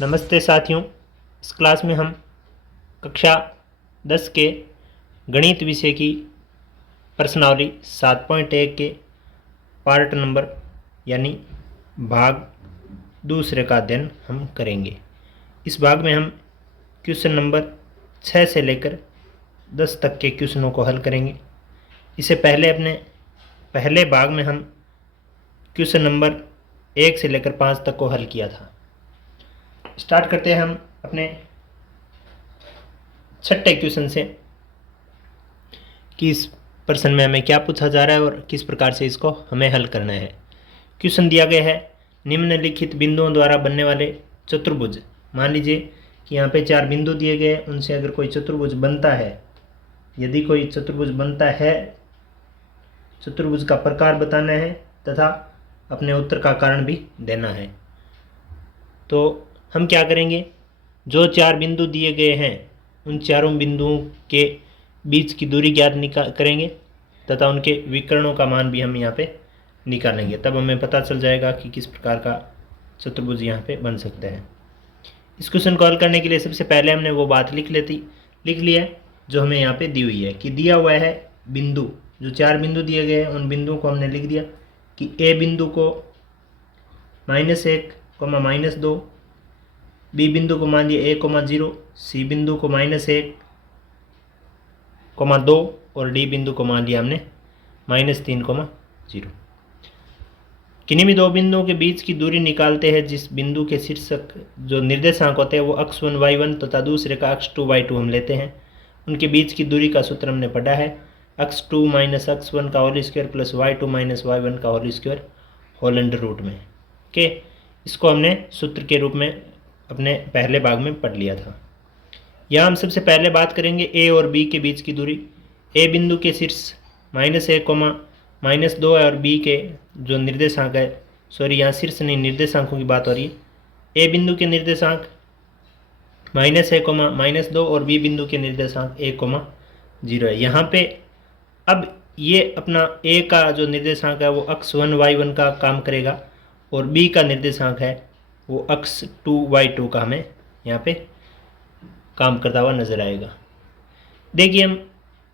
नमस्ते साथियों। इस क्लास में हम कक्षा 10 के गणित विषय की प्रश्नावली 7.1 के पार्ट नंबर यानी भाग दूसरे का अध्ययन हम करेंगे। इस भाग में हम क्वेश्चन नंबर 6 से लेकर 10 तक के क्वेश्चनों को हल करेंगे। इससे पहले अपने पहले भाग में हम क्वेश्चन नंबर 1 से लेकर 5 तक को हल किया था। स्टार्ट करते हैं हम अपने छठे क्वेश्चन से कि इस प्रश्न में हमें क्या पूछा जा रहा है और किस प्रकार से इसको हमें हल करना है। क्वेश्चन दिया गया है, निम्नलिखित बिंदुओं द्वारा बनने वाले चतुर्भुज। मान लीजिए कि यहाँ पे 4 बिंदु दिए गए हैं, उनसे अगर कोई चतुर्भुज बनता है, यदि कोई चतुर्भुज बनता है, चतुर्भुज का प्रकार बताना है तथा अपने उत्तर का कारण भी देना है। तो हम क्या करेंगे, जो 4 बिंदु दिए गए हैं उन चारों बिंदुओं के बीच की दूरी ज्ञात करेंगे तथा उनके विकर्णों का मान भी हम यहाँ पे निकालेंगे। तब हमें पता चल जाएगा कि किस प्रकार का चतुर्भुज यहाँ पे बन सकता है। इस क्वेश्चन को हल करने के लिए सबसे पहले हमने वो बात लिख लिया जो हमें यहाँ पे दी हुई है कि दिया हुआ है बिंदु, जो 4 बिंदु दिए गए हैं उन बिंदुओं को हमने लिख दिया कि ए बिंदु को -1, -2, बी बिंदु को मान लिया a,0, सी बिंदु को -1, 2 और डी बिंदु को मान लिया हमने -3, 0। किन्हीं भी 2 बिंदुओं के बीच की दूरी निकालते हैं। जिस बिंदु के शीर्षक जो निर्देशांक होते हैं वो x1 y1 तथा दूसरे का x2 y2 हम लेते हैं। उनके बीच की दूरी का सूत्र हमने पढ़ा है, x2 - x1 का whole square plus y2 - y1 का whole square whole under root में। ओके, इसको हमने सूत्र के रूप में अपने पहले भाग में पढ़ लिया था। यहाँ हम सबसे पहले बात करेंगे ए और बी के बीच की दूरी। ए बिंदु के शीर्ष -1, -2 है और बी के जो निर्देशांक है, सॉरी यहाँ शीर्ष नहीं निर्देशांकों की बात हो रही है। ए बिंदु के निर्देशांक -1, -2 और बी बिंदु के निर्देशांक 1, 0 है। यहाँ पे अब ये अपना ए का जो निर्देशांक है वो x1 y1 का काम करेगा और बी का निर्देशांक है वो x2 y2 का हमें यहाँ पे काम करता हुआ नजर आएगा। देखिए हम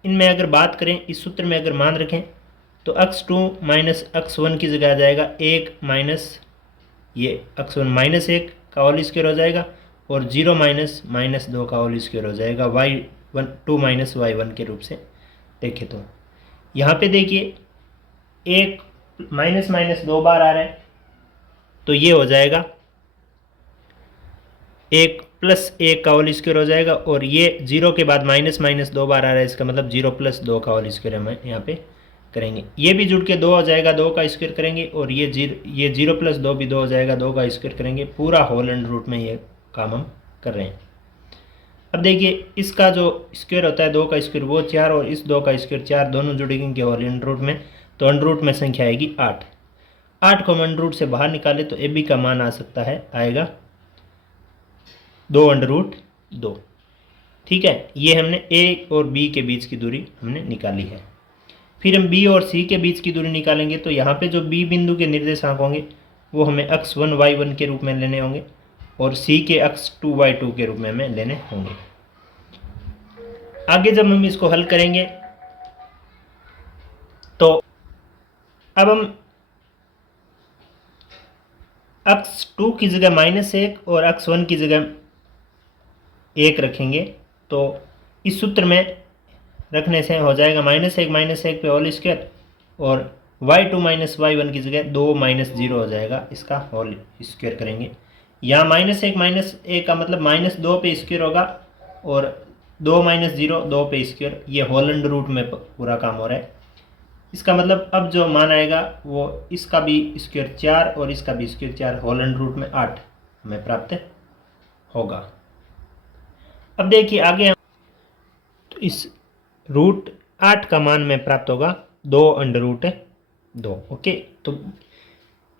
इनमें अगर बात करें, इस सूत्र में अगर मान रखें तो x2 - x1 की जगह आ जाएगा 1 माइनस ये x1 -1 का होल स्क्वायर हो जाएगा और 0 - -2 का होल स्क्वायर हो जाएगा y1 2 - y1 के रूप से देखें तो यहाँ पे देखिए 1 माइनस 2 बार आ रहा है तो ये हो जाएगा 1 + 1 का होल स्क्वायर हो जाएगा और ये 0 के बाद -2 बार आ रहा है, इसका मतलब 0 + 2 का होल स्क्वायर हम यहाँ पे करेंगे। ये भी जुड़ के 2 हो जाएगा, 2 का स्क्वायर करेंगे और ये 0 + 2 भी 2 हो जाएगा, 2 का स्क्वायर करेंगे। पूरा होल अंडर रूट में ये काम हम कर रहे हैं। अब देखिए इसका जो स्क्वायर होता है 2 का स्क्वायर वो 4 और इस 2 का स्क्वायर 4, दोनों जुड़ेंगे होल अंडर रूट में, तो अंडर रूट में संख्या आएगी 8। 8 को हम अंडर रूट से बाहर निकाले तो ए बी का मान आ सकता है, आएगा 2√2। ठीक है, ये हमने ए और बी के बीच की दूरी हमने निकाली है। फिर हम बी और सी के बीच की दूरी निकालेंगे तो यहाँ पे जो बी बिंदु के निर्देशांक होंगे वो हमें x1 y1 के रूप में लेने होंगे और सी के x2 y2 के रूप में हमें लेने होंगे। आगे जब हम इसको हल करेंगे तो अब हम x2 की जगह -1 और x1 की जगह 1 रखेंगे तो इस सूत्र में रखने से हो जाएगा -1 पे होल स्क्वायर और y2 - y1 की जगह 2 - 0 हो जाएगा, इसका होल स्क्वायर करेंगे। यहाँ -1 का मतलब -2 पे स्क्वायर होगा और 2 - 0 2 पे स्क्वायर, ये होल अंडर रूट में पूरा काम हो रहा है। इसका मतलब अब जो मान आएगा वो इसका भी स्क्वायर 4 और इसका भी स्क्वायर 4, होल अंडर रूट में 8 हमें प्राप्त होगा। अब देखिए आगे तो इस √8 का मान में प्राप्त होगा 2√2। ओके, तो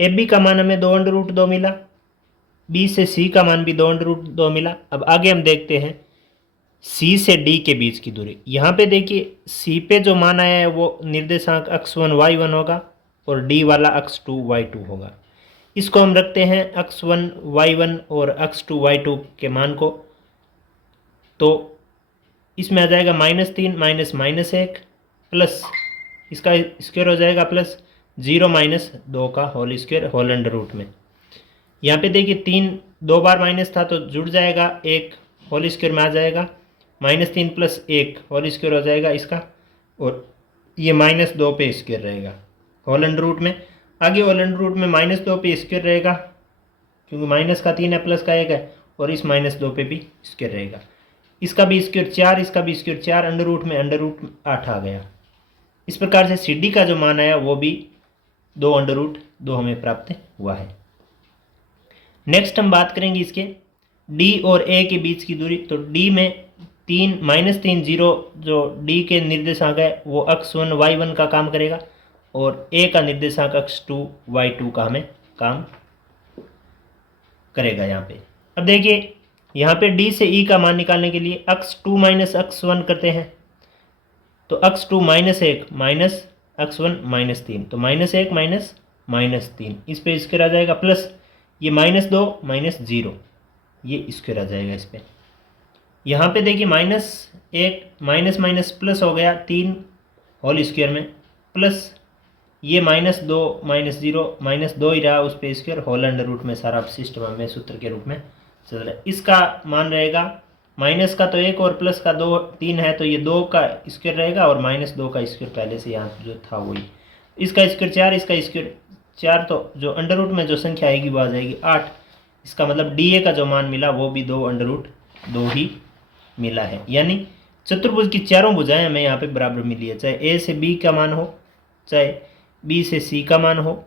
ए बी का मान हमें 2√2 मिला, बी से सी का मान भी 2√2 मिला। अब आगे हम देखते हैं सी से डी के बीच की दूरी। यहाँ पे देखिए सी पे जो मान आया है वो निर्देशांक x1 y1 होगा और डी वाला x2 y2 होगा। इसको हम रखते हैं x1 y1 और x2 y2 के मान को, तो इसमें आ जाएगा -3 माइनस -1 प्लस इसका स्क्वायर हो जाएगा प्लस 0 माइनस 2 का whole square whole under root में। यहाँ पे देखिए 3 2 बार माइनस था तो जुड़ जाएगा, एक होल स्क्वायर में आ जाएगा, -3 प्लस 1 होल स्क्वायर हो जाएगा इसका, और ये -2 पे स्क्वायर रहेगा होल अंडर रूट में। आगे होल अंडर रूट में -2 पे स्क्वायर रहेगा क्योंकि माइनस का 3 है प्लस का 1 है, और इस -2 पे भी स्क्वायर रहेगा। इसका भी स्क्वायर 4, इसका भी स्क्वायर 4, अंडर रूट में अंडर रूट 8 आ गया। इस प्रकार से सी डी का जो मान आया वो भी 2 अंडर रूट 2 हमें प्राप्त हुआ है। नेक्स्ट हम बात करेंगे इसके डी और ए के बीच की दूरी। तो डी में -3 0 जो डी के निर्देशांक है वो x1 y1 का काम करेगा, और ए का निर्देशांक x2 y2 का हमें काम करेगा यहाँ पे। अब देखिए यहाँ पे डी से ई का मान निकालने के लिए x2 माइनस x1 करते हैं, तो x2 -1 माइनस x1 -3, तो -1 माइनस -3, इस पे स्क्वायर आ जाएगा, प्लस ये -2 -0, ये स्क्वायर आ जाएगा इस पर। यहाँ पे देखिए -1 माइनस माइनस प्लस हो गया 3 होल स्क्वायर में, प्लस ये -2 -0 -2 ही रहा, उस पर स्क्वायर होल अंडर रूट में सारा सिस्टम हमें सूत्र के रूप में चल रहा है। इसका मान रहेगा माइनस का तो 1 और प्लस का 2 3 है, तो ये 2 का स्क्वायर रहेगा, और -2 का स्क्वायर पहले से यहाँ जो था वही। इसका स्क्वायर 4, इसका स्क्वायर 4, तो जो अंडर रूट में जो संख्या आएगी वो आ जाएगी 8। इसका मतलब डी ए का जो मान मिला वो भी 2 अंडर रूट 2 ही मिला है। यानी चतुर्भुज की चारों भुजाएं हमें यहाँ पे बराबर मिली है, चाहे ए से बी का मान हो, चाहे बी से सी का मान हो,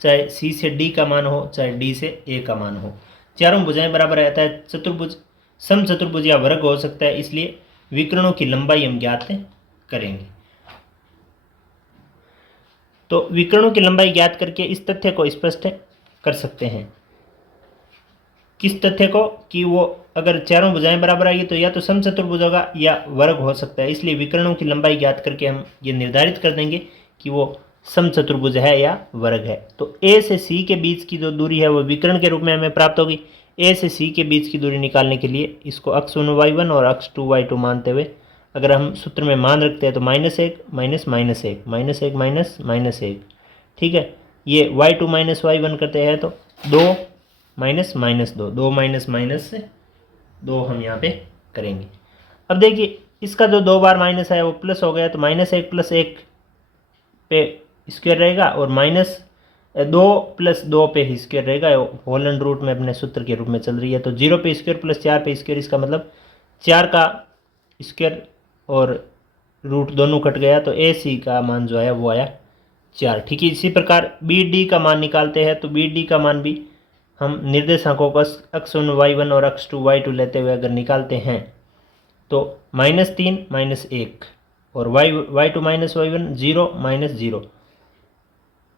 चाहे सी से डी का मान हो, चाहे डी से ए का मान हो, चारों भुजाएं बराबर रहता है। चतुर्भुज सम चतुर्भुज या वर्ग हो सकता है, इसलिए विकर्णों की लंबाई हम ज्ञात करेंगे। तो विकर्णों की लंबाई ज्ञात करके इस तथ्य को स्पष्ट कर सकते हैं। किस तथ्य को? कि वो अगर चारों भुजाएं बराबर आएगी तो या तो सम चतुर्भुज होगा या वर्ग हो सकता है, इसलिए विकर्णों की लंबाई ज्ञात करके हम ये निर्धारित कर देंगे कि वो सम चतुर्भुज है या वर्ग है। तो ए से सी के बीच की जो दूरी है वो विकर्ण के रूप में हमें प्राप्त होगी। ए से सी के बीच की दूरी निकालने के लिए इसको x1 y1 और x2 y2 मानते हुए अगर हम सूत्र में मान रखते हैं तो -1 माइनस -1 -1 माइनस -1, ठीक है। ये y2 माइनस y1 करते हैं तो 2 माइनस -2, 2 माइनस माइनस 2 हम यहाँ पे करेंगे। अब देखिए इसका जो 2 बार माइनस है वो प्लस हो गया, तो -1 प्लस 1 पे स्क्वायर रहेगा, और -2 प्लस 2 पे ही स्क्वायर रहेगा, होल अंडर रूट में अपने सूत्र के रूप में चल रही है। तो 0 पे स्क्वायर प्लस 4 पे स्क्वायर, इसका मतलब 4 का स्क्वायर और रूट दोनों कट गया, तो ए सी का मान जो है वो आया 4। ठीक है, इसी प्रकार बी डी का मान निकालते हैं, तो बी डी का मान भी हम निर्देशांकों को x1 y1 और x2 y2 लेते हुए अगर निकालते हैं तो -3 -1 और y2 माइनस y1 0 -0,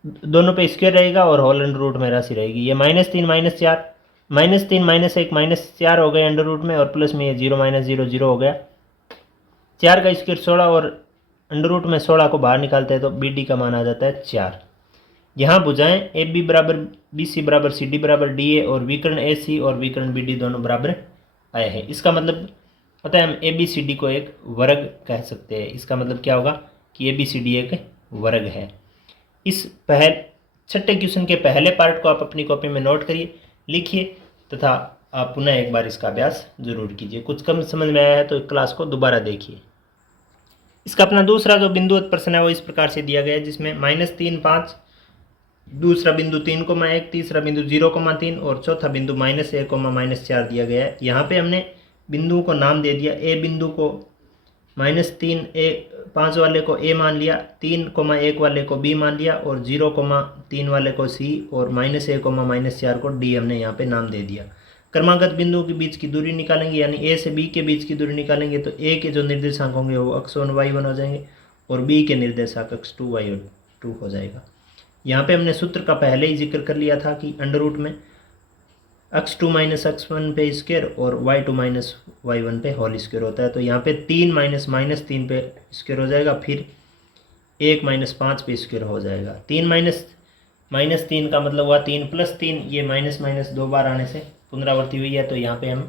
दोनों पे स्क्वायर रहेगा और होल अंडर रूट में राशि रहेगी। ये -3 -4 -3 -1 -4 हो गए अंडर रूट में, और प्लस में ये 0 -0 0 हो गया। 4 का स्क्वायर 16 और अंडर रूट में 16 को बाहर निकालते हैं तो बी डी का मान आ जाता है 4। यहाँ भुजाएं ए बी बराबर बी सी बराबर सी डी बराबर डी ए, और विकर्ण ए सी और विकर्ण बी डी दोनों बराबर आए हैं। इसका मतलब पता है हम ए बी सी डी को एक वर्ग कह सकते हैं। इसका मतलब क्या होगा कि ए बी सी डी एक वर्ग है। इस छठे क्वेश्चन के पहले पार्ट को आप अपनी कॉपी में नोट करिए, लिखिए तथा आप पुनः एक बार इसका अभ्यास जरूर कीजिए। कुछ कम समझ में आया है तो क्लास को दोबारा देखिए। इसका अपना दूसरा जो बिंदुवत प्रश्न है वो इस प्रकार से दिया गया है, जिसमें -3 5, दूसरा बिंदु 3,1, तीसरा बिंदु 0,3 और चौथा बिंदु -1, -4 दिया गया है। यहाँ पे हमने बिंदुओं को नाम दे दिया। ए बिंदु को -3 5 वाले को ए मान लिया, 3,1 वाले को बी मान लिया, और 0,3 वाले को सी, और -1, -4 को डी हमने यहाँ पे नाम दे दिया। क्रमागत बिंदुओं के बीच की दूरी निकालेंगे, यानी ए से बी के बीच की दूरी निकालेंगे तो ए के जो निर्देशांक होंगे वो x1 y1 हो जाएंगे, और बी के निर्देशांक x2 y2 हो जाएगा। यहाँ पे हमने सूत्र का पहले ही जिक्र कर लिया था कि अंडर रूट में x2 माइनस x1 पे स्क्वायर और y2 माइनस y1 पे होल स्क्वायर होता है। तो यहाँ पे 3 माइनस -3 पे स्क्वायर हो जाएगा, फिर 1 माइनस 5 पे स्क्वायर हो जाएगा। 3 माइनस -3 का मतलब हुआ 3 + 3, ये माइनस माइनस 2 बार आने से पुनरावृत्ति हुई है, तो यहाँ पे हम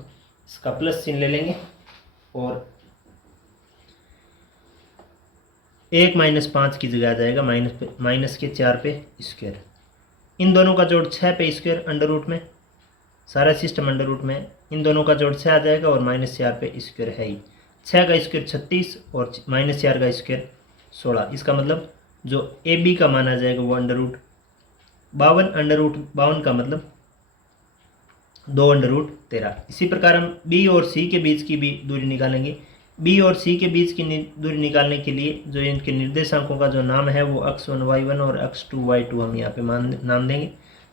इसका प्लस चिन्ह ले लेंगे और 1 - 5 की जगह आ जाएगा माइनस के 4 पे स्क्वायर। इन दोनों का जोड़ 6 पे स्क्वायर अंडर रूट में, सारा सिस्टम अंडर रूट में, इन दोनों का जोड़ 6 आ जाएगा और -4 पे स्क्वायर है ही। 6 का स्क्वायर 36 और -4 का स्क्वायर 16। इसका मतलब जो ए बी का मान आ जाएगा वो अंडर रूट 52, अंडर रूट 52 का मतलब 2 अंडर रूट 13। इसी प्रकार हम बी और सी के बीच की भी दूरी निकालेंगे। बी और सी के बीच की दूरी निकालने के लिए जो इनके निर्देशांकों का जो नाम है वो x1 y1 और x2 y2 हम यहाँ पे नाम देंगे।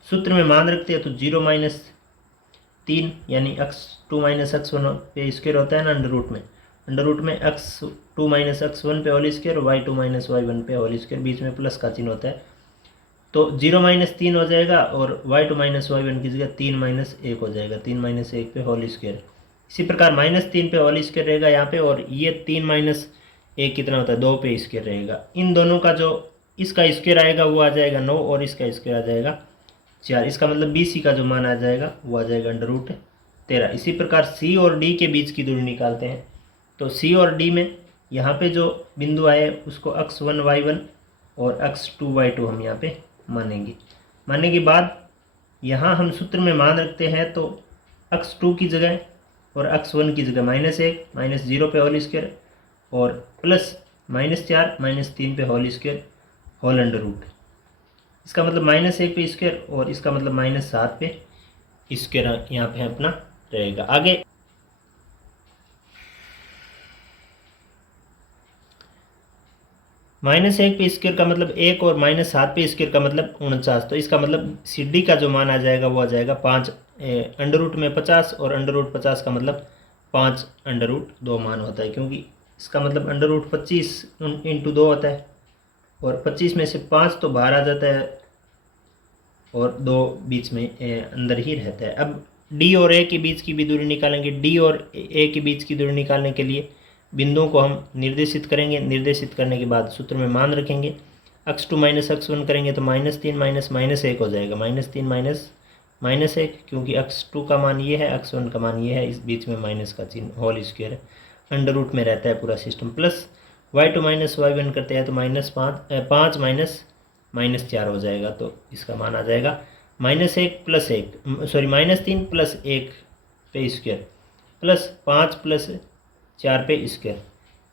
सूत्र में मान रखते हैं तो 0 - 3 यानी x2 - x1 पे स्क्वायर होता है ना अंडर रूट में x2 - x1 पे होल स्क्वायर, y2 - y1 पे होल स्क्वायर, बीच में प्लस का चिन्ह होता है। तो 0 - 3 हो जाएगा और y2 - y1 की जगह 3 - 1 हो जाएगा, 3 - 1 पे होल स्क्वायर। इसी प्रकार -3 पे होल स्क्वायर रहेगा यहाँ पे, और ये 3 - 1 कितना होता है 2 पे स्क्वायर रहेगा। इन दोनों का जो इसका स्क्वायर आएगा वो आ जाएगा 9 और इसका स्क्वायर आ जाएगा 4। इसका मतलब बी सी का जो मान आ जाएगा वो आ जाएगा अंडर रूट 13। इसी प्रकार सी और डी के बीच की दूरी निकालते हैं। तो सी और डी में यहाँ पे जो बिंदु आए उसको x1 y1 और x2 y2 हम यहाँ पे मानेंगे। मानने के बाद यहाँ हम सूत्र में मान रखते हैं तो x2 की जगह और x1 की जगह -1 -0 पे होल स्क्वायर और प्लस -4 -3 पे whole square whole under root. इसका मतलब -1 पे स्क्वायर और इसका मतलब -7 पे स्क्वायर यहाँ पे अपना रहेगा। आगे -1 पे स्क्वायर का मतलब 1 और -7 पे स्क्वायर का मतलब 49। तो इसका मतलब सी डी का जो मान आ जाएगा वो आ जाएगा 5 अंडर रूट में 50 और अंडर रूट 50 का मतलब 5 अंडर रूट 2 मान होता है, क्योंकि इसका मतलब अंडर रूट 25 × 2 होता है और 25 में से 5 तो बाहर आ जाता है और 2 बीच में अंदर ही रहता है। अब डी और ए के बीच की भी दूरी निकालेंगे। डी और ए के बीच की दूरी निकालने के लिए बिंदुओं को हम निर्देशित करेंगे। निर्देशित करने के बाद सूत्र में मान रखेंगे। x2 - x1 करेंगे तो -3 - -1 हो जाएगा। -3 - -1, क्योंकि x2 का मान ये है, x1 का मान ये है, इस बीच में माइनस का चिन्ह होल स्क्वायर है, अंडर रूट में रहता है पूरा सिस्टम। प्लस y2 - y1 करते हैं तो -5 -4 हो जाएगा। तो इसका मान आ जाएगा -1 + 1 सॉरी -3 + 1 पे स्क्वायर प्लस 5 + 4 पे स्क्वायर।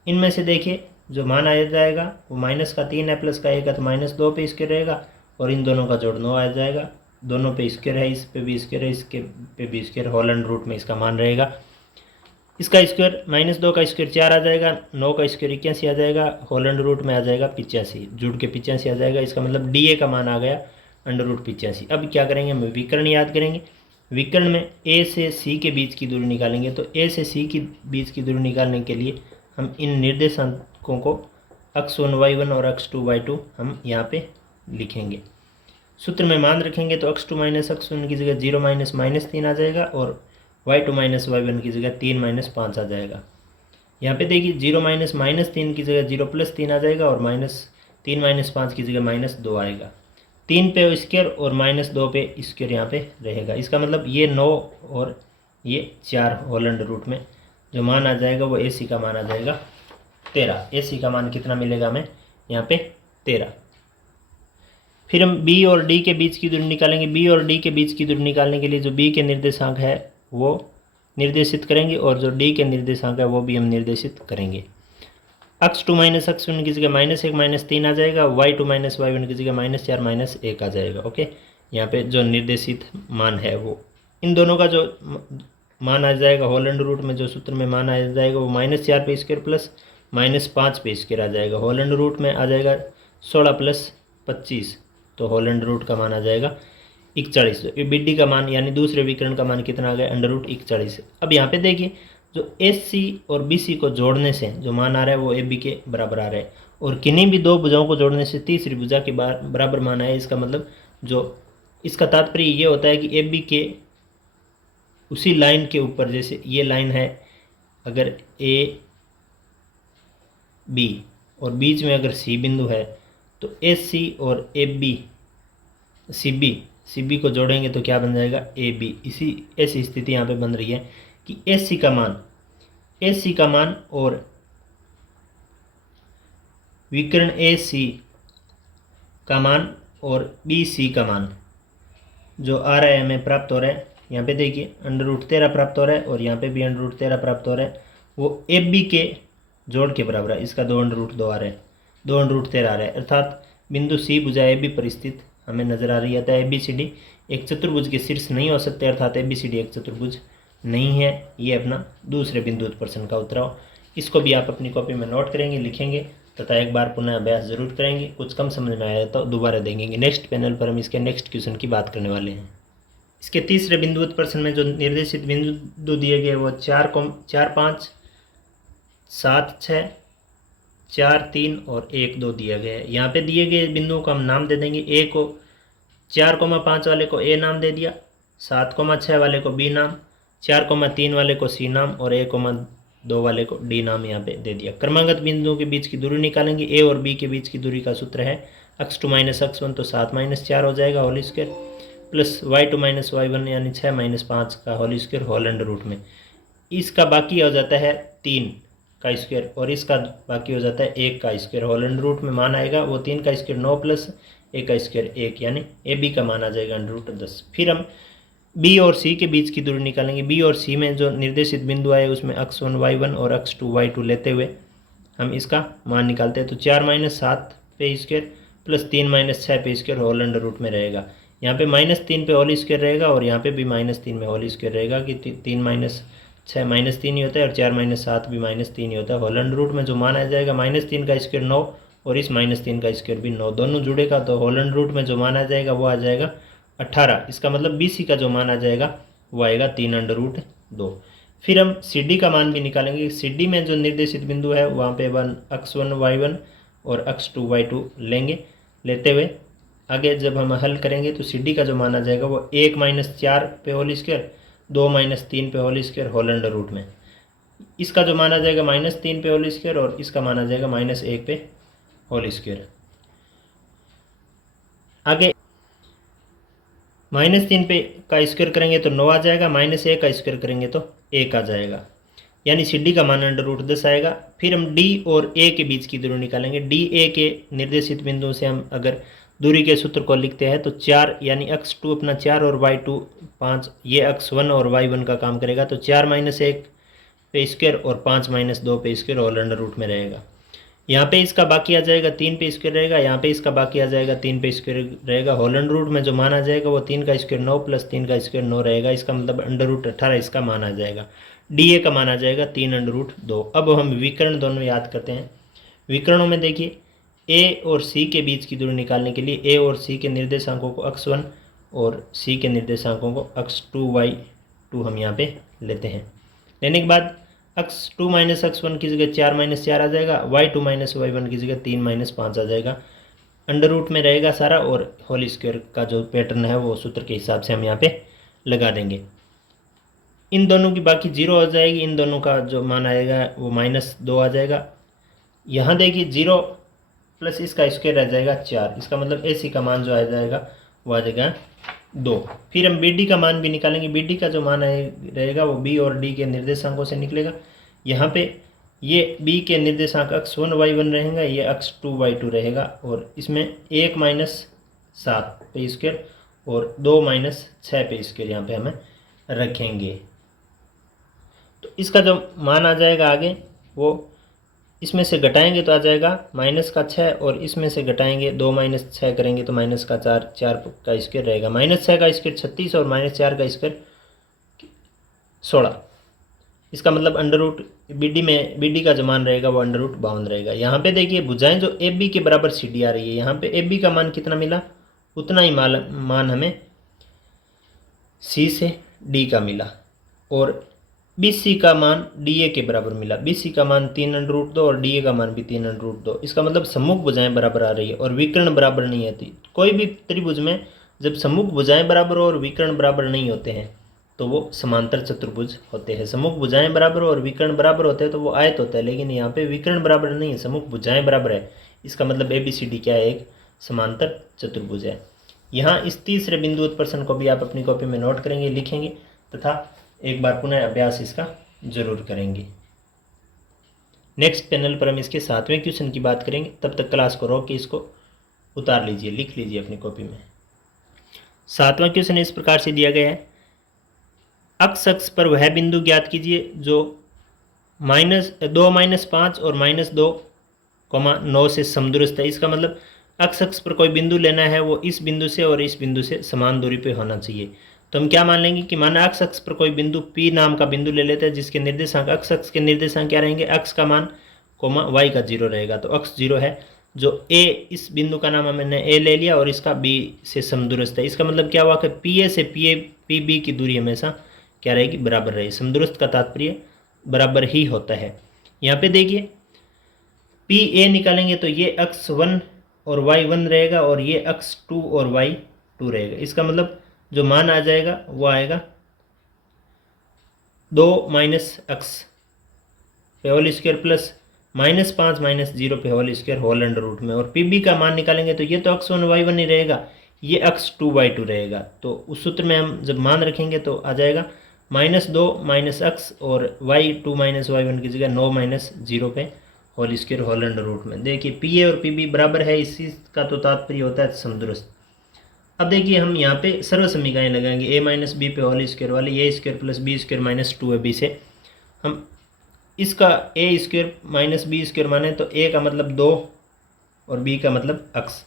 इनमें से देखिए जो मान आ जाएगा वो -3 है प्लस का 1 है तो -2 पे स्क्वायर रहेगा और इन दोनों का जोड़ 9 आ जाएगा। दोनों पे स्क्वायर है, इस पे भी स्क्वायर है, इसके पे भी स्क्वायर, होल अंडर रूट में इसका मान रहेगा। इसका स्क्वायर -2 का स्क्वायर 4 आ जाएगा, 9 का स्क्वायर 81 आ जाएगा, होल अंडर रूट में आ जाएगा 85, जुड़ के 85 आ जाएगा। इसका मतलब डी ए का मान आ गया अंडर रूट 85। अब क्या करेंगे, हम विकर्ण याद करेंगे। विकर्ण में ए से सी के बीच की दूरी निकालेंगे। तो ए से सी के बीच की दूरी निकालने के लिए हम इन निर्देशांकों को x1 y1 और x2 y2 हम यहाँ पे लिखेंगे। सूत्र में मान रखेंगे तो x2 - x1 की जगह 0 - -3 आ जाएगा और y2 - y1 की जगह 3 - 5 आ जाएगा। यहाँ पे देखिए 0 - -3 की जगह 0 + 3 आ जाएगा और -3 - 5 की जगह -2 आएगा। 3 पे स्क्वायर और -2 पे स्क्वायर यहाँ पे रहेगा। इसका मतलब ये 9 और ये 4 होल अंडर रूट में जो मान आ जाएगा वो ए सी का मान आ जाएगा 13। ए सी का मान कितना मिलेगा हमें यहाँ पे 13। फिर हम बी और डी के बीच की दूरी निकालेंगे। बी और डी के बीच की दूरी निकालने के लिए जो बी के निर्देशांक है वो निर्देशित करेंगे और जो डी के निर्देशांक है वो भी हम निर्देशित करेंगे। x2 - x1 की जगह -1 - 3 आ जाएगा, y2 - y1 की जगह -4 - 1 आ जाएगा। ओके, यहाँ पे जो निर्देशित मान है वो इन दोनों का जो मान आ जाएगा होल अंडर रूट में, जो सूत्र में मान आ जाएगा वो -4 पे स्क्वायर प्लस -5 पे स्क्वायर आ जाएगा। होल अंडर रूट में आ जाएगा 16 + 25, तो होल अंडर रूट का मान आ जाएगा 41। बी डी का मान यानी दूसरे विकर्ण का मान कितना आ गया अंडर रूट 41। अब यहाँ पे देखिए जो एस सी और बी सी को जोड़ने से जो मान आ रहा है वो ए बी के बराबर आ रहा है और किन्हीं भी दो भुजाओं को जोड़ने से तीसरी भुजा के बराबर मान आया। इसका मतलब जो इसका तात्पर्य ये होता है कि ए बी के उसी लाइन के ऊपर, जैसे ये लाइन है, अगर ए बी और बीच में अगर सी बिंदु है तो एस सी और ए बी सी बी को जोड़ेंगे तो क्या बन जाएगा ए बी। इसी ऐसी स्थिति यहाँ पे बन रही है कि ए सी का मान और विकर्ण ए सी का मान और बी सी का मान जो आ रहा है हमें प्राप्त हो रहा है, यहाँ पे देखिए √13 प्राप्त हो रहा है और यहाँ पे भी √13 प्राप्त हो रहा है, वो ए बी के जोड़ के बराबर है। इसका 2√2 आ रहा है, 2√13 आ रहा है, अर्थात बिंदु सी भुजा ए बी पर स्थित हमें नजर आ रही है। अतः ए बी सी डी एक चतुर्भुज के शीर्ष नहीं हो सकते, अर्थात ए बी सी डी एक चतुर्भुज नहीं है। ये अपना दूसरे बिंदु उत्प्रश्न का उत्तर हो। इसको भी आप अपनी कॉपी में नोट करेंगे, लिखेंगे तथा एक बार पुनः अभ्यास जरूर करेंगे। कुछ कम समझ में आया तो दोबारा देखेंगे। नेक्स्ट पैनल पर हम इसके नेक्स्ट क्वेश्चन की बात करने वाले हैं। इसके तीसरे बिंदु उत्प्रश्न में जो निर्देशित बिंदु दिए गए वो 4, 5, 7, 6, 4, 3 और 1, 2 दिया गया है। यहाँ पे दिए गए बिंदुओं को हम नाम दे देंगे। ए को 4, 5 वाले को ए नाम दे दिया, 7, 6 वाले को बी नाम, 4, 3 वाले को सी नाम और 1, 2 वाले को डी नाम यहाँ पे दे दिया। क्रमागत बिंदुओं के बीच की दूरी निकालेंगे। ए और बी के बीच की दूरी का सूत्र है x2 - x1 तो 7 - 4 हो जाएगा whole square, plus y2 - y1 यानी 6 - 5 का whole square whole under root में। इसका बाकी हो जाता है 3 का स्क्वायर और इसका बाकी हो जाता है 1 का स्क्वायर। होल अंडर रूट में मान आएगा वो 3 का स्क्वायर 9 प्लस 1 का स्क्वायर 1, यानी ए बी का मान आ जाएगा √10। फिर हम बी और सी के बीच की दूरी निकालेंगे। बी और सी में जो निर्देशित बिंदु आए उसमें x1 y1 और x2 y2 लेते हुए हम इसका मान निकालते हैं। तो 4 - 7 पे स्क्वायर प्लस 3 - 6 पे स्क्वायर होल अंडर रूट में रहेगा। यहाँ पे -3 पे होल स्क्वायर रहेगा और यहाँ पे भी -3 में होल स्क्वायर रहेगा कि 3 - 6 -3 ही होता है और 4 - 7 भी -3 ही होता है। होल अंडर रूट में जो मान आ जाएगा -3 का स्क्वायर 9 और इस -3 का स्क्वायर भी 9, दोनों जुड़ेगा तो होल अंडर रूट में जो मान आ जाएगा वो आ जाएगा 18। इसका मतलब बी सी का जो मान आ जाएगा वो आएगा 3√2। फिर हम सी डी का मान भी निकालेंगे। सी डी में जो निर्देशित बिंदु है वहाँ पे x1 y1 और x2 y2 लेते हुए आगे जब हम हल करेंगे तो सी डी का जो मान आ जाएगा वो 1 - 4 पे होल स्क्वायर, 2 - 3 पे whole square whole under root में। इसका जो मान आ जाएगा -3 पे होल स्क्वायर और इसका मान आ जाएगा -1 पे होल स्क्वायर। आगे -3 पे का स्क्वायर करेंगे तो 9 आ जाएगा, -1 का स्क्वायर करेंगे तो 1 आ जाएगा, यानी सी डी का मान √10 आएगा। फिर हम डी और ए के बीच की दूरी निकालेंगे। डी ए के निर्देशित बिंदुओं से हम अगर दूरी के सूत्र को लिखते हैं तो 4 यानी x2 अपना 4 और y2 5, ये x1 और y1 का काम करेगा। तो 4 - 1 पे स्क्वायर और 5 - 2 पे स्क्वायर होल अंडर रूट में रहेगा। यहाँ पे इसका बाकी आ जाएगा 3 पे स्क्वायर रहेगा, यहाँ पे इसका बाकी आ जाएगा 3 पे स्क्वायर रहेगा। होल अंडर रूट में जो मान आ जाएगा वो 3 का स्क्वायर 9 प्लस 3 का स्क्वायर 9 रहेगा। इसका मतलब √18 इसका मान आ जाएगा। डी ए का मान आ जाएगा 3√2। अब हम विकर्ण दोनों याद करते हैं। विकर्णों में देखिए ए और सी के बीच की दूरी निकालने के लिए ए और सी के निर्देशांकों को x1 और सी के निर्देशांकों को x2 y2 हम यहाँ पे लेते हैं। लेने के बाद x2 - x1 की जगह 4 - 4 आ जाएगा, y2 - y1 की जगह 3 - 5 आ जाएगा। अंडर रूट में रहेगा सारा और होल स्क्वायर का जो पैटर्न है वो सूत्र के हिसाब से हम यहाँ पे लगा देंगे। इन दोनों की बाकी 0 हो जाएगी, इन दोनों का जो मान आएगा वो -2 आ जाएगा। यहाँ देखिए 0 प्लस इसका स्क्वायर आ जाएगा 4, इसका मतलब ए सी का मान जो आ जाएगा वो आ जाएगा 2। फिर हम बी डी का मान भी निकालेंगे। बी डी का जो मान रहेगा वो बी और डी के निर्देशांकों से निकलेगा। यहाँ पे ये बी के निर्देशांक x1 y1 रहेगा, ये x2 y2 रहेगा और इसमें 1 - 7 पे स्क्वायर और 2 - 6 पे स्क्वायर यहाँ पे हमें रखेंगे। तो इसका जो मान आ जाएगा आगे वो इसमें से घटाएंगे तो आ जाएगा -6 और इसमें से घटाएंगे 2 - 6 करेंगे तो -4, 4 का स्क्वायर रहेगा। -6 का स्क्वायर 36 और -4 का स्क्वायर 16। इसका मतलब अंडर रूट बी डी का जो मान रहेगा वो √52 रहेगा। यहाँ पे देखिए भुजाएं जो ए बी के बराबर सी डी आ रही है, यहाँ पे ए बी का मान कितना मिला, उतना ही मान हमें सी से डी का मिला और बी सी का मान डी ए के बराबर मिला। बी सी का मान 3√2 और डी ए का मान भी 3√2। इसका मतलब सम्मुख भुजाएं बराबर आ रही है और विकर्ण बराबर नहीं आती। कोई भी त्रिभुज में जब सम्मुख भुजाएं बराबर और विकर्ण बराबर नहीं होते हैं तो वो समांतर चतुर्भुज होते हैं। सम्मुख भुजाएं बराबर और विकर्ण बराबर होते हैं तो वो आयत होता है, लेकिन यहाँ पे विकर्ण बराबर नहीं है, सम्मुख भुजाएं बराबर है। इसका मतलब ए बी सी डी क्या है, एक समांतर चतुर्भुज है। यहाँ इस तीसरे बिंदु उत्प्रश्न को भी आप अपनी कॉपी में नोट करेंगे, लिखेंगे तथा एक बार पुनः अभ्यास इसका जरूर करेंगे। नेक्स्ट पैनल पर हम इसके 7वें क्वेश्चन की बात करेंगे। तब तक क्लास को रोक के इसको उतार लीजिए, लिख लीजिए अपनी कॉपी में। 7वां क्वेश्चन इस प्रकार से दिया गया है, अक्ष अक्ष पर वह बिंदु ज्ञात कीजिए जो -2 - 5 और -2, 9 से समदूरस्थ है। इसका मतलब अक्ष अक्ष पर कोई बिंदु लेना है, वो इस बिंदु से और इस बिंदु से समान दूरी पे होना चाहिए। तो हम क्या मान लेंगे कि माना अक्ष अक्ष पर कोई बिंदु P नाम का बिंदु ले लेते हैं, जिसके निर्देशांक अक्ष अक्ष के निर्देशांक क्या रहेंगे, x का मान y का 0 रहेगा। तो अक्ष 0 है, जो A, इस बिंदु का नाम हमने A ले लिया और इसका B से समदूरस्थ है। इसका मतलब क्या हुआ कि PA से PB की दूरी हमेशा क्या रहेगी, बराबर रहेगी। समदूरस्थ का तात्पर्य बराबर ही होता है। यहाँ पे देखिए PA निकालेंगे तो ये अक्ष 1 और y 1 रहेगा और ये अक्ष 2 और y 2 रहेगा। इसका मतलब जो मान आ जाएगा वो आएगा 2 माइनस अक्ष पे होल स्क्वायर प्लस -5 - 0 पे whole square whole under root में। और PB का मान निकालेंगे तो ये तो अक्ष 1 y 1 ही रहेगा, ये अक्ष 2 y 2 रहेगा। तो उस सूत्र में हम जब मान रखेंगे तो आ जाएगा -2 माइनस अक्ष और y 2 - y 1 की जगह 9 - 0 पे whole square whole under root में। देखिए PA और PB बराबर है, इसी का तो तात्पर्य होता है समदूरस्थ। अब देखिए हम यहाँ पे सर्व समीकरण लगाएंगे, a - b पे होल स्क्वायर वाले a square plus b square minus 2ab से हम इसका a square minus b square माने तो a का मतलब 2 और b का मतलब अक्ष।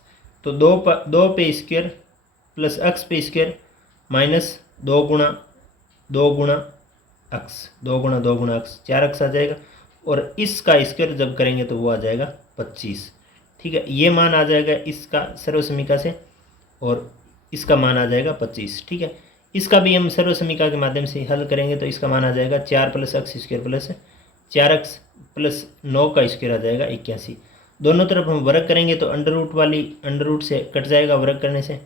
तो 2 पे स्क्वायर प्लस अक्ष पे स्क्वायर माइनस 2 गुणा 2 गुणा अक्ष, 2 गुणा 2 गुणा अक्ष, 4 अक्ष आ जाएगा। और इसका स्क्वायर जब करेंगे तो वो आ जाएगा 25। ठीक है, ये मान आ जाएगा इसका सर्व समीकरण से और इसका मान आ जाएगा 25। ठीक है, इसका भी हम सर्व समीकरण के माध्यम से हल करेंगे तो इसका मान आ जाएगा 4 प्लस अक्ष स्क्वायर प्लस 4 अक्ष प्लस 9 का स्क्वायर आ जाएगा 81। दोनों तरफ हम वर्ग करेंगे तो अंडर रूट से कट जाएगा वर्ग करने से।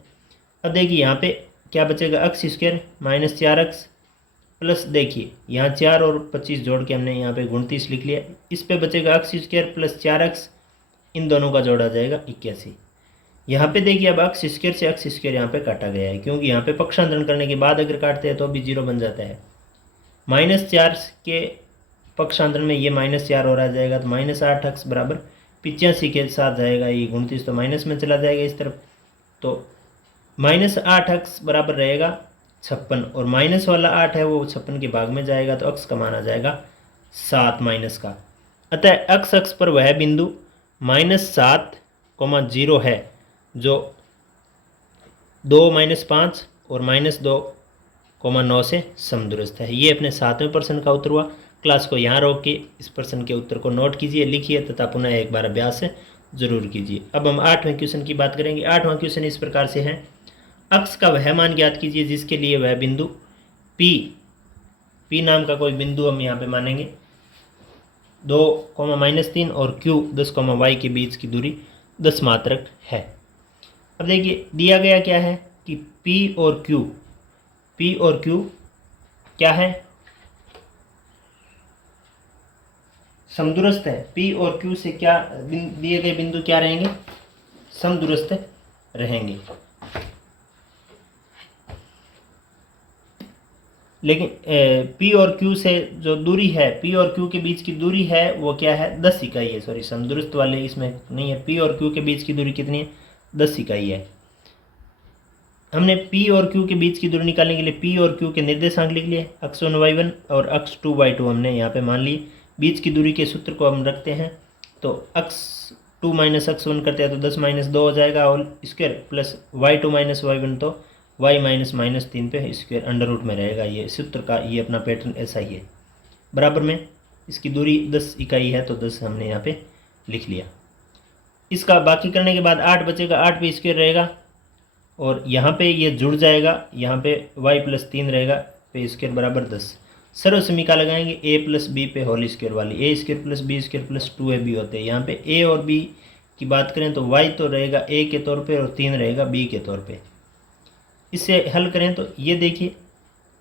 अब देखिए यहाँ पे क्या बचेगा, अक्ष स्क्वायर माइनस 4 अक्ष प्लस देखिए यहाँ 4 और 25 जोड़ के हमने यहाँ पे 29 लिख लिया। इस पे बचेगा अक्ष स्क्वायर प्लस 4 अक्ष, इन दोनों का जोड़ आ जाएगा 81। यहाँ पे देखिए अब अक्ष स्क्वायर से अक्ष स्क्वायर यहाँ पे काटा गया है, क्योंकि यहाँ पे पक्षांतरण करने के बाद अगर काटते हैं तो भी 0 बन जाता है। -4 के पक्षांतरण में ये -4 और आ जाएगा तो -8 अक्ष बराबर 85 के साथ जाएगा, ये 29 तो माइनस में चला जाएगा इस तरफ। तो -8 अक्ष बराबर रहेगा 56 और माइनस वाला 8 है वो 56 के भाग में जाएगा तो अक्ष का मान आ जाएगा 7 माइनस का। अतः अक्ष अक्ष पर वह बिंदु -7, 0 है जो 2 - 5 और -2, 9 से समदूरस्थ है। ये अपने 7वें प्रश्न का उत्तर हुआ। क्लास को यहाँ रोक के इस प्रश्न के उत्तर को नोट कीजिए, लिखिए तथा पुनः एक बार अभ्यास जरूर कीजिए। अब हम 8वें क्वेश्चन की बात करेंगे। 8वां क्वेश्चन इस प्रकार से है, अक्ष का वह मान ज्ञात कीजिए जिसके लिए वह बिंदु P नाम का कोई बिंदु हम यहाँ पे मानेंगे 2, -3 और Q 10, y के बीच की दूरी 10 मात्रक है। अब देखिए दिया गया क्या है कि P और Q क्या है, समदूरस्थ है। P और Q से क्या दिए गए बिंदु क्या रहेंगे, समदूरस्थ रहेंगे। लेकिन P और Q से जो दूरी है, P और Q के बीच की दूरी है वो क्या है, 10 इकाई है। सॉरी, समदूरस्थ वाले इसमें नहीं है। P और Q के बीच की दूरी कितनी है, 10 इकाई है। हमने P और Q के बीच की दूरी निकालने के लिए P और Q के निर्देशांक लिख लिए, अक्ष 1 y 1 और अक्ष 2 y 2 हमने यहाँ पे मान लिए। बीच की दूरी के सूत्र को हम रखते हैं तो अक्ष 2 माइनस अक्ष 1 करते हैं तो 10 - 2 हो जाएगा whole square plus y 2 - y 1 तो y -3 पे स्क्वायर अंडर रूट में रहेगा। ये सूत्र का ये अपना पैटर्न ऐसा ही है। बराबर में इसकी दूरी 10 इकाई है तो 10 हमने यहाँ पे लिख लिया। इसका बाकी करने के बाद 8 बचेगा, 8 पे स्क्वायर रहेगा और यहाँ पे ये जुड़ जाएगा, यहाँ पे y + 3 रहेगा पे स्क्वायर बराबर 10। सर्व समीकरण लगाएंगे a + b पे होल स्क्वायर वाली, a square plus b square plus 2ab होते हैं। यहाँ पे a और b की बात करें तो y तो रहेगा a के तौर पे और 3 रहेगा b के तौर पे। इसे हल करें तो ये देखिए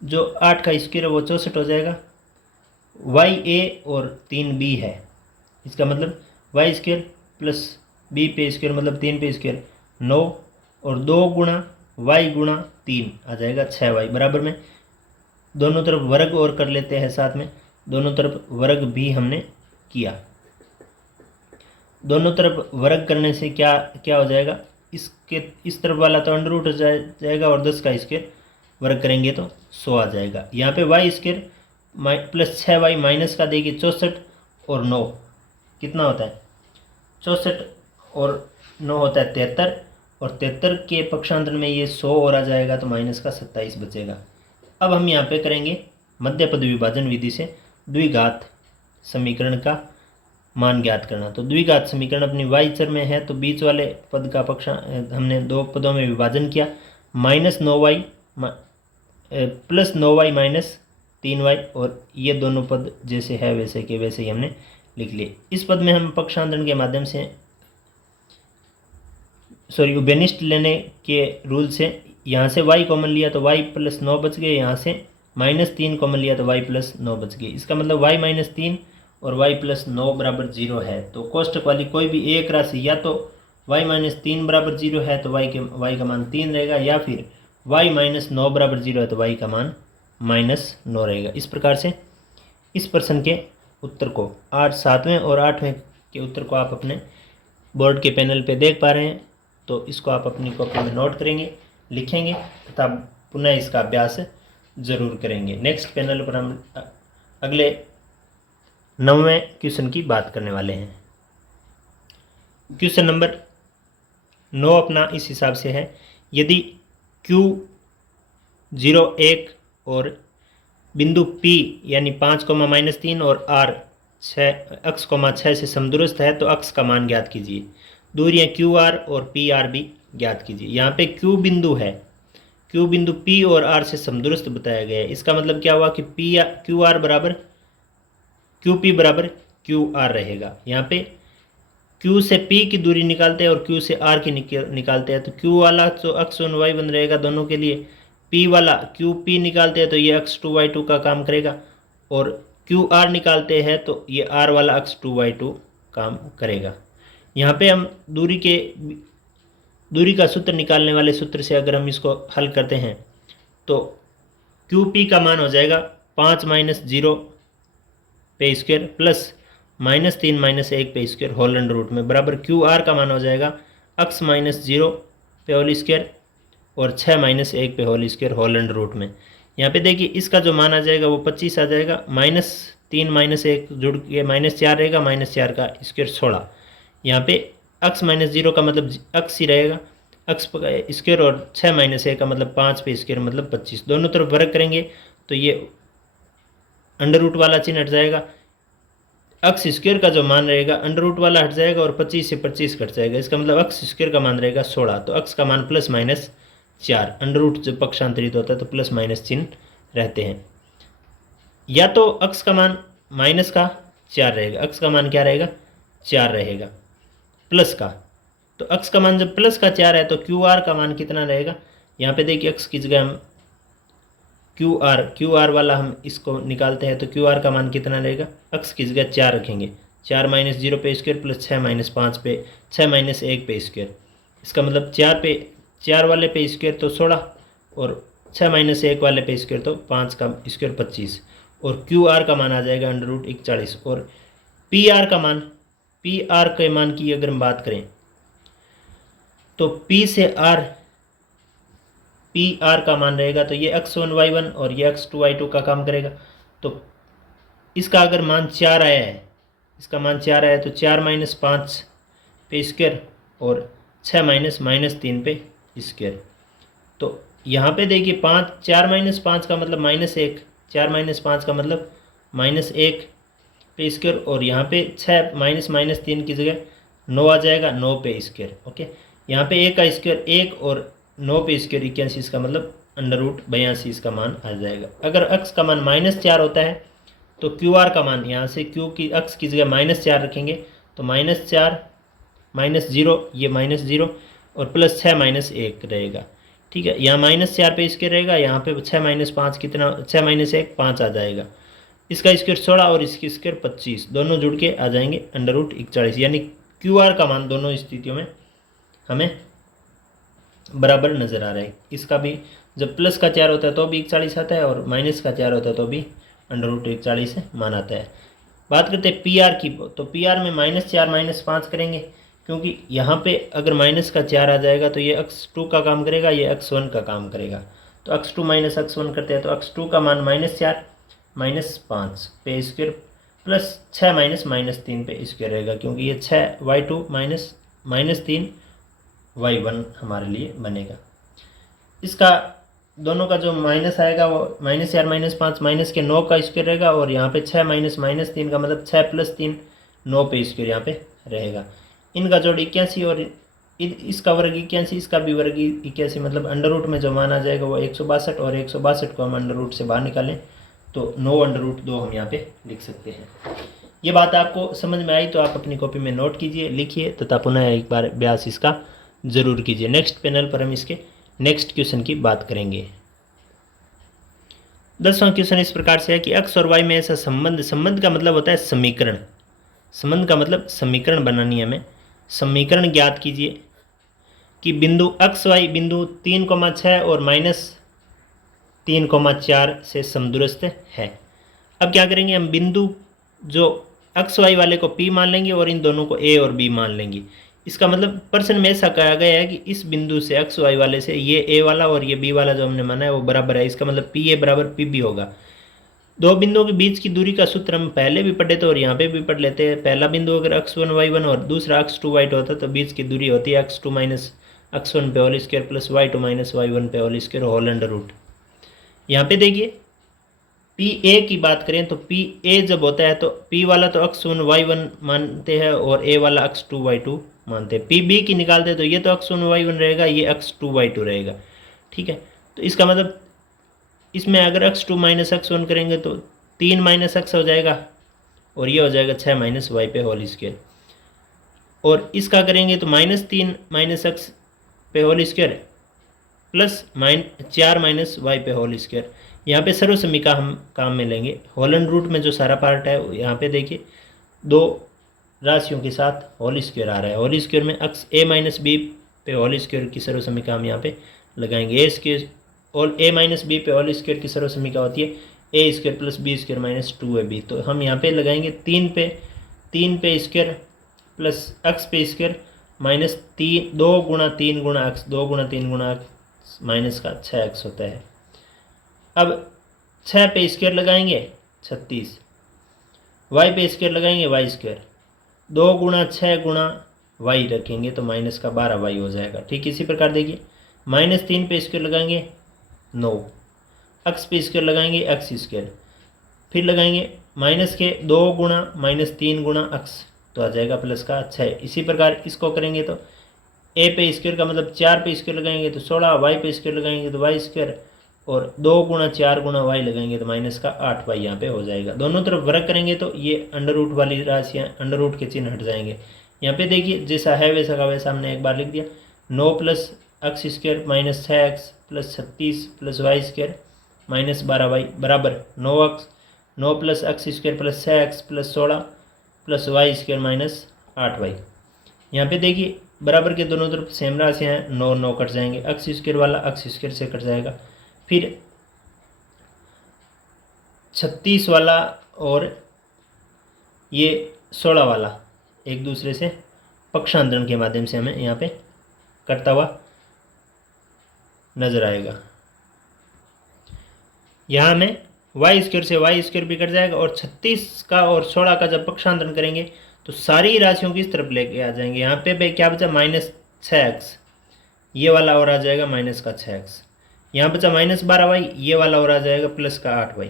जो 8 का स्क्वायर है वो 64 हो जाएगा, ya और 3b है। इसका मतलब y स्क्वायर प्लस b पे स्क्वायर मतलब 3 पे स्क्वायर 9 और 2 गुणा वाई गुणा 3 आ जाएगा 6y बराबर में दोनों तरफ वर्ग और कर लेते हैं साथ में, दोनों तरफ वर्ग भी हमने किया। दोनों तरफ वर्ग करने से क्या क्या हो जाएगा, इसके इस तरफ वाला तो अंडर रूट हो जाएगा और 10 का स्क्वायर वर्ग करेंगे तो 100 आ जाएगा। यहाँ पे Y square plus 6y minus का देगी 64 और 9 कितना होता है 64 और 9 होता है 73 और 73 के पक्षांतर में ये 100 और आ जाएगा तो माइनस का 27 बचेगा। अब हम यहाँ पे करेंगे मध्य पद विभाजन विधि से द्विघात समीकरण का मान ज्ञात करना। तो द्विघात समीकरण अपनी वाई चर में है तो बीच वाले पद का हमने दो पदों में विभाजन किया, -9y plus 9y minus 3y और ये दोनों पद जैसे है वैसे के वैसे ही हमने लिख लिए। इस पद में हम पक्षांतरण के माध्यम से उभयनिष्ठ लेने के रूल से यहाँ से y कॉमन लिया तो y प्लस 9 बच गए, यहाँ से -3 कॉमन लिया तो y प्लस 9 बच गए। इसका मतलब y माइनस 3 और y प्लस 9 बराबर 0 है। तो कोष्ठक वाली कोई भी एक राशि या तो y माइनस 3 बराबर 0 है तो y का मान 3 रहेगा, या फिर y माइनस 9 बराबर 0 है तो y का मान -9 रहेगा। इस प्रकार से इस प्रश्न के उत्तर को 7वें और 8वें के उत्तर को आप अपने बोर्ड के पैनल पे देख पा रहे हैं। तो इसको आप अपनी कॉपी में नोट करेंगे, लिखेंगे तथा पुनः इसका अभ्यास जरूर करेंगे। नेक्स्ट पैनल पर हम अगले 9वें क्वेश्चन की बात करने वाले हैं। क्वेश्चन नंबर 9 अपना इस हिसाब से है, यदि Q 0 1 और बिंदु P यानी 5, -3 और R अक्ष 6 से समदूरस्थ है तो अक्ष का मान ज्ञात कीजिए। दूरियां QR और PR भी ज्ञात कीजिए। यहाँ पे Q बिंदु है, Q बिंदु P और R से समदूरस्थ बताया गया है। इसका मतलब क्या हुआ कि QR बराबर QP बराबर QR रहेगा। यहाँ पे Q से P की दूरी निकालते हैं और Q से R की निकालते हैं तो Q वाला तो अक्ष 1y बन रहेगा दोनों के लिए, P वाला QP निकालते हैं तो ये अक्ष 2y2 का काम करेगा और QR निकालते हैं तो ये R वाला अक्ष 2y2 काम करेगा। यहाँ पे हम दूरी का सूत्र निकालने वाले सूत्र से अगर हम इसको हल करते हैं तो QP का मान हो जाएगा 5 - 0 पे स्क्वायर प्लस -3 - 1 पे स्क्वायर होल अंडर रूट में बराबर QR का मान हो जाएगा अक्स -0 पे होल स्क्वायर और 6 - 1 पे whole square whole under root में। यहाँ पे देखिए इसका जो मान आ जाएगा वो 25 आ जाएगा, -3 - 1 जुड़ के -4 रहेगा, -4 का स्क्वायर 16। यहाँ पे अक्स -0 का मतलब अक्स ही रहेगा, अक्स स्क्वायर और 6 - 1 का मतलब 5 पे स्क्वायर मतलब 25। दोनों तरफ वर्ग करेंगे तो ये अंडर रूट वाला चिन्ह हट जाएगा, अक्स स्क्वायर का जो मान रहेगा अंडर रूट वाला हट जाएगा और 25 से 25 कट जाएगा। इसका मतलब अक्स स्क्वायर का मान रहेगा 16, तो अक्स का मान +-4। अंडर रूट जब पक्षांतरित होता है तो प्लस माइनस चिन्ह रहते हैं। या तो अक्स का मान -4 रहेगा, अक्स का मान क्या रहेगा 4 रहेगा प्लस का, तो अक्स का मान जब +4 है तो QR का मान कितना रहेगा। यहाँ पे देखिए अक्स की जगह हम QR वाला हम इसको निकालते हैं तो QR का मान कितना रहेगा, अक्स की जगह 4 रखेंगे, 4 - 0 पे स्क्वायर प्लस 6 - 5 पे 6 - 1 पे स्क्वायर। इसका मतलब 4 वाले पे स्क्वायर तो 16 और 6 - 1 वाले पे स्क्वायर तो 5 का स्क्वायर 25 और QR का मान आ जाएगा √41। और PR के मान की अगर हम बात करें तो P से R PR का मान रहेगा तो ये x1y1 और ये x2y2 का काम करेगा। तो इसका अगर मान 4 आया है, इसका मान 4 आया है तो 4 - 5 पे स्क्वायर और 6 - 3 पे स्क्वायर। तो यहाँ पे देखिए 4 - 5 का मतलब -1, 4 - 5 का मतलब -1 पे स्क्वायर और यहाँ पे 6 - 3 की जगह 9 आ जाएगा, 9 पे स्क्वायर। ओके, यहाँ पे 1 का स्क्वायर 1 और 9 पे स्क्वायर 81, इसका मतलब √82 इसका मान आ जाएगा। अगर अक्स का मान -4 होता है तो QR का मान यहाँ से Q की अक्स की जगह -4 रखेंगे तो -4 -0 ये -0 और प्लस 6 - 1 रहेगा। ठीक है, यहाँ -4 पे स्क्वायर रहेगा, यहाँ पे 6 - 5 कितना, 6 - 1 5 आ जाएगा। इसका स्क्वायर 16 और इसकी स्क्वायर 25, दोनों जुड़ के आ जाएंगे √41। यानी QR का मान दोनों स्थितियों में हमें बराबर नज़र आ रहा है। इसका भी जब प्लस का 4 होता है तो भी 41 आता है और माइनस का 4 होता है तो भी √41 मान आता है। बात करते हैं पी आर की, तो पी आर में -4 -5 करेंगे, क्योंकि यहाँ पे अगर माइनस का 4 आ जाएगा तो ये x2 का काम करेगा, ये x1 का काम करेगा। तो x2 - x1 करते हैं, तो x2 का मान -4 -5 पे स्क्वायर प्लस 6 -3 पे स्क्वायर रहेगा, क्योंकि ये 6y2 -3 y1 हमारे लिए बनेगा। इसका दोनों का जो माइनस आएगा वो -4 -5 माइनस के 9 का स्क्वायर रहेगा, और यहाँ पे 6 -3 का मतलब 6 + 3 9 पे स्क्वायर यहाँ पे रहेगा। इनका जोड़ 81 और इसका वर्ग 81, इसका भी वर्ग 81, मतलब अंडर रूट में जो मान आ जाएगा वो 162, और 162 को हम अंडर रूट से बाहर निकालें तो 9√2 हम यहाँ पे लिख सकते हैं। ये बात आपको समझ में आई तो आप अपनी कॉपी में नोट कीजिए, लिखिए तथा पुनः एक बार अभ्यास इसका ज़रूर कीजिए। नेक्स्ट पैनल पर हम इसके नेक्स्ट क्वेश्चन की बात करेंगे। 10वां क्वेश्चन इस प्रकार से है कि x और y में ऐसा संबंध का मतलब होता है समीकरण, संबंध का मतलब समीकरण बनानी है हमें। समीकरण ज्ञात कीजिए कि बिंदु x y बिंदु 3,6 और -3,4 से समदूरस्थ है। अब क्या करेंगे, हम बिंदु जो x y वाले को P मान लेंगे और इन दोनों को A और B मान लेंगे। इसका मतलब प्रश्न में ऐसा कहा गया है कि इस बिंदु से x y वाले से ये A वाला और ये B वाला जो हमने माना है वो बराबर है। इसका मतलब PA = PB होगा। दो बिंदुओं के बीच की दूरी का सूत्र हम पहले भी पढ़े थे और यहाँ पे भी पढ़ लेते हैं। पहला बिंदु अगर x1 y1 और दूसरा x2 y2 होता तो बीच की दूरी होती है x2 - x1 पे whole square plus y2 - y1 पे whole square whole under root. यहाँ पे देखिए PA की बात करें तो PA जब होता है तो P वाला तो x1 y1 मानते हैं और A वाला x2 y2 मानते हैं। PB की निकालते हैं तो ये तो x1 y1 रहेगा, ये x2 y2 रहेगा। ठीक है, तो इसका मतलब इसमें अगर x2 - x1 करेंगे तो 3 - x हो जाएगा और ये हो जाएगा 6 - y पे होल स्क्वायर, और इसका करेंगे तो -3 - x पे होल स्क्वायर प्लस 4 - y पे होल स्क्वायर। यहाँ पे सर्वसमीका हम काम में लेंगे। होल अंडर रूट में जो सारा पार्ट है यहाँ पे देखिए दो राशियों के साथ होल स्क्वायर आ रहा है। होल स्क्वायर में a - b पे होल स्क्वायर की सर्वसमीका हम यहाँ पे लगाएंगे। और a - b पे होल स्क्वायर की सर्वसमीका होती है a² + b² - 2ab। तो हम यहाँ पे लगाएंगे 3 पे स्क्वायर प्लस x पे square minus 2 × 3 × x, 2 × 3 × x minus का 6x होता है। अब 6 पे स्क्वायर लगाएंगे 36, y पे स्क्वायर लगाएंगे y², 2 × 6 × y रखेंगे तो माइनस का 12y हो जाएगा। ठीक इसी प्रकार देखिए -3 पे स्क्वायर लगाएंगे 9, x पे स्क्वायर लगाएंगे x², फिर लगाएंगे माइनस के 2 × -3 × x तो आ जाएगा प्लस का 6। इसी प्रकार इसको करेंगे तो a पे स्क्वायर का मतलब 4 पे स्क्वायर लगाएंगे तो 16, y पे स्क्वायर लगाएंगे तो y², और 2 × 4 × y लगाएंगे तो माइनस का 8y यहाँ पे हो जाएगा। दोनों तरफ वर्ग करेंगे तो ये अंडर रूट वाली राशियाँ अंडर रूट के चिन्ह हट जाएंगे। यहाँ पे देखिए जैसा है वैसा का वैसा हमने एक बार लिख दिया। 9 + x² - 6x + 36 + y² - 12y बराबर 9 + x² + 6x + 16 + y² - 8y। यहाँ पे देखिए बराबर के दोनों तरफ सेम राशियाँ हैं, 9 9 कट जाएंगे, x² वाला x² से कट जाएगा, फिर 36 वाला और ये 16 वाला एक दूसरे से पक्षांतरण के माध्यम से हमें यहाँ पे कटता हुआ नजर आएगा। यहाँ हमें y² से y² भी कट जाएगा, और 36 का और 16 का जब पक्षांतरण करेंगे तो सारी राशियों की इस तरफ लेके आ जाएंगे। यहाँ पे क्या बचा -6x, ये वाला और आ जाएगा माइनस का 6x, यहाँ बचा -12y, ये वाला और आ जाएगा प्लस का 8y,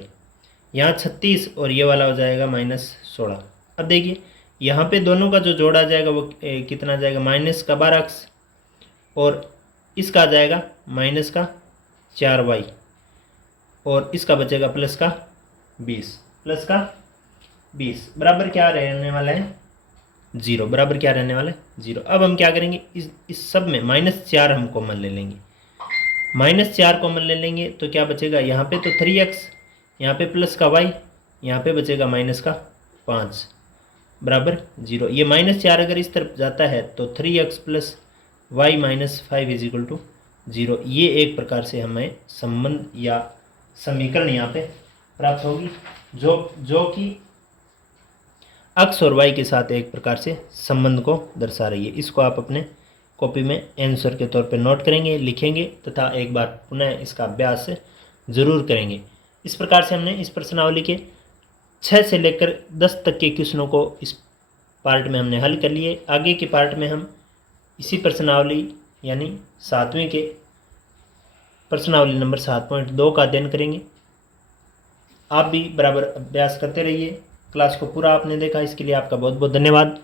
यहाँ 36 और ये वाला हो जाएगा -16। अब देखिए यहाँ पे दोनों का जो जोड़ आ जाएगा वो कितना आ जाएगा माइनस का 12x, और इसका आ जाएगा माइनस का 4y, और इसका बचेगा प्लस का 20 बराबर क्या रहने वाला है 0, बराबर क्या रहने वाला है 0। अब हम क्या करेंगे, इस सब में -4 हम कॉमन ले लेंगे। -4 कॉमन ले लेंगे तो क्या बचेगा, यहाँ पे तो 3x, यहाँ पे प्लस का y, यहाँ पे बचेगा माइनस का 5 बराबर 0। ये -4 अगर इस तरफ जाता है तो 3x + y - 5 = 0। ये एक प्रकार से हमें संबंध या समीकरण यहाँ पे प्राप्त होगी जो कि x और y के साथ एक प्रकार से संबंध को दर्शा रही है। इसको आप अपने कॉपी में आंसर के तौर पे नोट करेंगे, लिखेंगे तथा एक बार पुनः इसका अभ्यास ज़रूर करेंगे। इस प्रकार से हमने इस प्रश्नावली के 6 से लेकर 10 तक के क्वेश्चनों को इस पार्ट में हमने हल कर लिए। आगे के पार्ट में हम इसी प्रश्नावली यानी 7वें के प्रश्नावली नंबर 7.2 का अध्ययन करेंगे। आप भी बराबर अभ्यास करते रहिए। क्लास को पूरा आपने देखा, इसके लिए आपका बहुत बहुत धन्यवाद।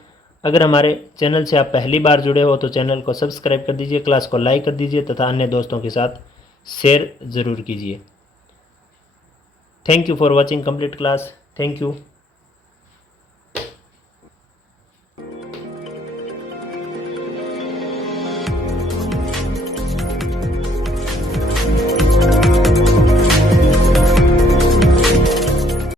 अगर हमारे चैनल से आप पहली बार जुड़े हो तो चैनल को सब्सक्राइब कर दीजिए, क्लास को लाइक कर दीजिए तथा अन्य दोस्तों के साथ शेयर ज़रूर कीजिए। Thank you for watching complete class. Thank you.